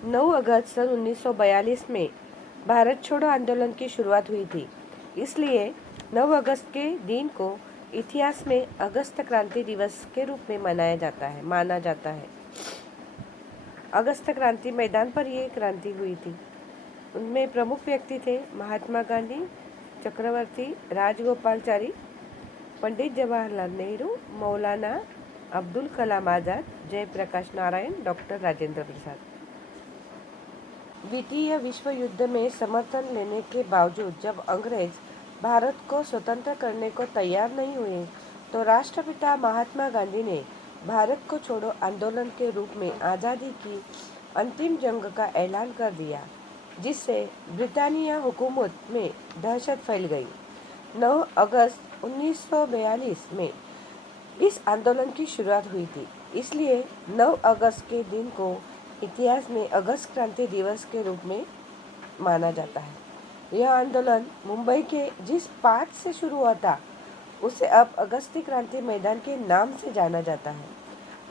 9 अगस्त सन 1942 में भारत छोड़ो आंदोलन की शुरुआत हुई थी। इसलिए 9 अगस्त के दिन को इतिहास में अगस्त क्रांति दिवस के रूप में माना जाता है। अगस्त क्रांति मैदान पर ये क्रांति हुई थी। उनमें प्रमुख व्यक्ति थे महात्मा गांधी, चक्रवर्ती राजगोपालाचारी, पंडित जवाहरलाल नेहरू, मौलाना अब्दुल कलाम आज़ाद, जयप्रकाश नारायण, डॉक्टर राजेंद्र प्रसाद। द्वितीय विश्व युद्ध में समर्थन लेने के बावजूद जब अंग्रेज भारत को स्वतंत्र करने को तैयार नहीं हुए, तो राष्ट्रपिता महात्मा गांधी ने भारत को छोड़ो आंदोलन के रूप में आज़ादी की अंतिम जंग का ऐलान कर दिया, जिससे ब्रिटानिया हुकूमत में दहशत फैल गई। 9 अगस्त 1942 में इस आंदोलन की शुरुआत हुई थी। इसलिए 9 अगस्त के दिन को इतिहास में अगस्त क्रांति दिवस के रूप में माना जाता है। यह आंदोलन मुंबई के जिस पाठ से शुरू हुआ था, उसे अब अगस्ती क्रांति मैदान के नाम से जाना जाता है।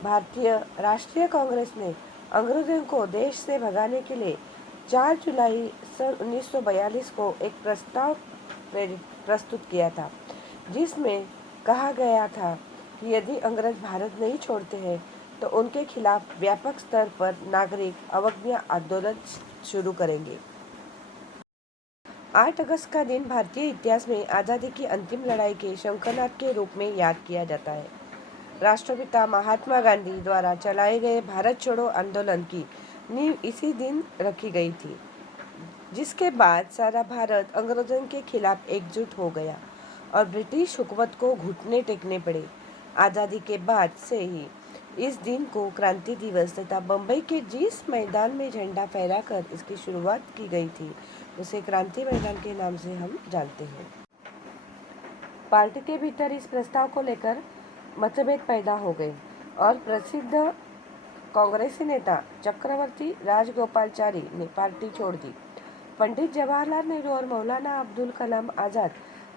भारतीय राष्ट्रीय कांग्रेस ने अंग्रेजों को देश से भगाने के लिए 4 जुलाई सन 1942 को एक प्रस्ताव प्रस्तुत किया था, जिसमें कहा गया था कि यदि अंग्रेज भारत नहीं छोड़ते हैं तो उनके खिलाफ व्यापक स्तर पर नागरिक अवज्ञा आंदोलन शुरू करेंगे। 8 अगस्त का दिन भारतीय इतिहास में आज़ादी की अंतिम लड़ाई के शंखनाद के रूप में याद किया जाता है। राष्ट्रपिता महात्मा गांधी द्वारा चलाए गए भारत छोड़ो आंदोलन की नींव इसी दिन रखी गई थी, जिसके बाद सारा भारत अंग्रेजों के खिलाफ एकजुट हो गया और ब्रिटिश हुकूमत को घुटने टेकने पड़े। आज़ादी के बाद से ही इस दिन को क्रांति दिवस तथा बम्बई के जिस मैदान में झंडा फहराकर इसकी शुरुआत की गई थी, उसे क्रांति मैदान के नाम से हम जानते हैं। पार्टी के भीतर इस प्रस्ताव को लेकर मतभेद पैदा हो गए और प्रसिद्ध कांग्रेसी नेता चक्रवर्ती राजगोपालाचारी ने पार्टी छोड़ दी। पंडित जवाहरलाल नेहरू और मौलाना अब्दुल कलाम आज़ाद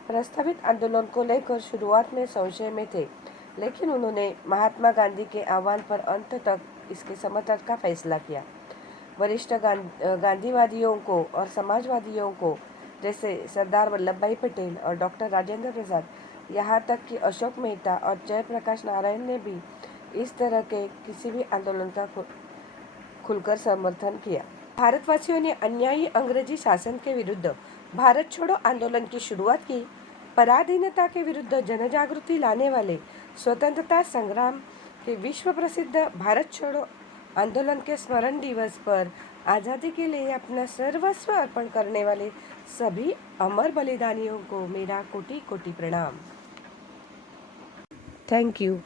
प्रस्तावित आंदोलन को लेकर शुरुआत में संशय में थे, लेकिन उन्होंने महात्मा गांधी के आह्वान पर अंत तक इसके समर्थन का फैसला किया। वरिष्ठ गांधीवादियों को और समाजवादियों को, जैसे सरदार वल्लभ भाई पटेल और डॉक्टर राजेंद्र प्रसाद, यहाँ तक कि अशोक मेहता और जयप्रकाश नारायण ने भी इस तरह के किसी भी आंदोलन का खुलकर समर्थन किया। भारतवासियों ने अन्यायी अंग्रेजी शासन के विरुद्ध भारत छोड़ो आंदोलन की शुरुआत की। पराधीनता के विरुद्ध जनजागृति लाने वाले स्वतंत्रता संग्राम के विश्व प्रसिद्ध भारत छोड़ो आंदोलन के स्मरण दिवस पर आज़ादी के लिए अपना सर्वस्व अर्पण करने वाले सभी अमर बलिदानियों को मेरा कोटि कोटि प्रणाम। Thank you.